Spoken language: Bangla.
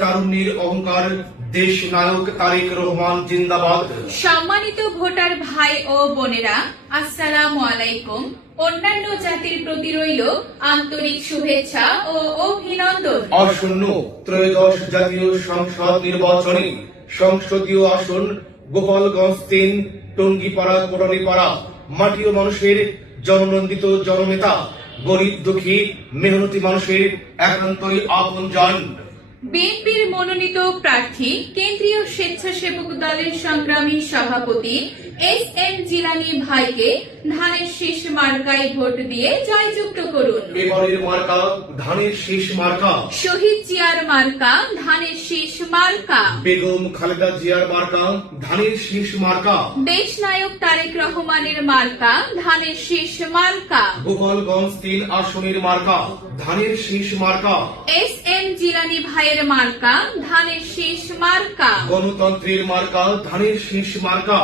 তারুণ্যের অহংকার দেশ নায়ক তারেক রহমান জিন্দাবাদ। সম্মানিত ভোটার ভাই ও বোনেরা, আসসালামু আলাইকুম। অন্যান্য জাতির প্রতি রইল আন্তরিক শুভেচ্ছা ও অভিনন্দন। আসন্ন ত্রয়োদশ জাতীয় সংসদ নির্বাচনে সংসদীয় আসন গোপালগঞ্জ ৩, টঙ্গীপাড়া, কোটালীপাড়া মাটি ও মানুষের জননন্দিত জননেতা, গরিব দুঃখী মেহনতি মানুষের একান্তই আপনজন। বিএনপির মনোনীত প্রার্থী কেন্দ্রীয় স্বেচ্ছাসেবক দলের সংগ্রামী সভাপতি এস.এম. জিলানী ভাইকে ধানের শীষ মার্কায় ভোট দিয়ে জয়যুক্ত করুন। এবারের মার্কা ধানের শীষ মার্কা। শহীদ জিয়ার মার্কা ধানের শীষ মার্কা। বেগম খালেদা জিয়ার মার্কা ধানের শীষ মার্কা। দেশ নায়ক তারেক রহমানের মার্কা ধানের শীষ মার্কা। গোপালগঞ্জ ৩ আসনের মার্কা ধানের শীষ মার্কা। এস.এম. জিলানী ভাইয়ের মার্কা ধানের শীষ মার্কা। গণতন্ত্রের মার্কা ধানের শীষ মার্কা।